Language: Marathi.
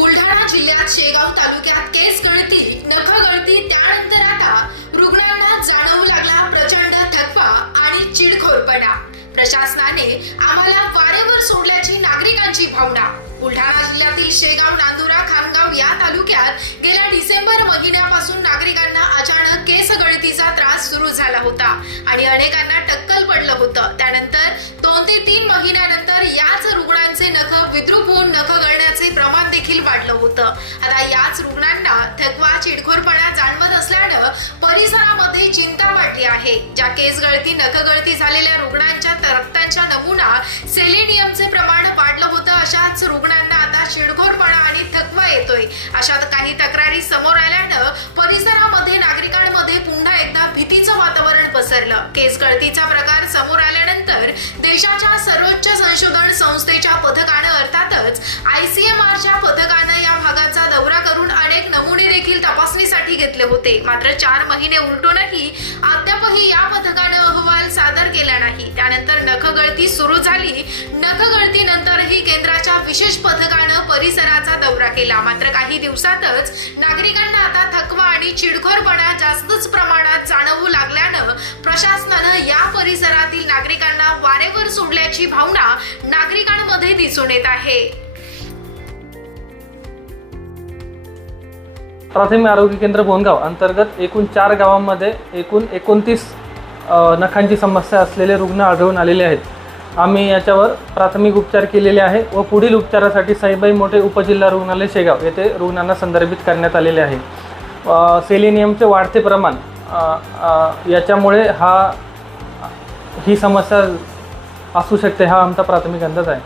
बुलढाणा जिल्ह्यात शेगाव तालुक्यात केस गळती नख गळती त्यानंतर आता रुग्णांना जाणवू लागला प्रचंड थकवा आणि चिडखोरपणा. प्रशासनाने आम्हाला वारेवर सोडल्याची नागरिकांची भावना. बुलढाणा जिल्ह्यातील शेगाव नांदुरा खामगाव या तालुक्यात गेल्या डिसेंबर महिन्यापासून नागरिकांना अचानक केस गळतीचा त्रास सुरू झाला होता आणि अनेकांना टक्कल पडलं होतं. त्यानंतर दोन ते तीन महिन्यानंतर देखील वाढलं होतं. आता याच रुग्णांना थकवा चिडखोरपणा जाणवत असल्यानं परिसरामध्ये चिंता वाढली आहे. ज्या केस गळती नखगळती झालेल्या रुग्णांच्या रक्तांच्या नमुना सेलेनियमचे प्रमाण वाढलं होतं अशाच रुग्णांना आता चिडखोरपणा आणि थकवा येतोय. अशा काही तक्रारी समोर आल्यानं परिसरामध्ये नागरिकांमध्ये पुन्हा एकदा भीती वातावरण केस गळतीचा प्रकार समोर आल्यानंतर देशाच्या सर्वोच्च संशोधन संस्थेच्या पथकानं अर्थातच आयसीएमआरच्या पथकानं या भागाचा दौरा करून अनेक नमुने देखील तपासणीसाठी घेतले होते. मात्र चार महिने उलटूनही अद्यापही या पथकानं अहवाल सादर केला नाही. त्यानंतर नखगळती सुरू झाली. नखगळती नंतरही केंद्राच्या विशेष पथकानं परिसराचा दौरा केला. मात्र काही दिवसातच नागरिकांना आता थकवा आणि चिडखोरपणा जास्तच प्रमाणात जाणवू नागरिकांना वारेवर सोडल्याची भावना नागरिकांमध्ये दिसून येत आहे. प्राथमिक आरोग्य केंद्र बोनगाव अंतर्गत एकूण चार गावांमध्ये एकूण एकोणतीस नखांची समस्या असलेले रुग्ण आढळून आलेले आहेत. आम्ही याच्यावर प्राथमिक उपचार केलेले आहे व पुढील उपचारासाठी साईबाई मोठे उपजिल्हा रुग्णालय शेगाव येथे रुग्णांना संदर्भित करण्यात आलेले आहे. सेलिनियमचे सेलेनियमचे वाढते प्रमाण याच्यामुळे हा ही समस्या असू शकते हा आमचा प्राथमिक अंदाज आहे.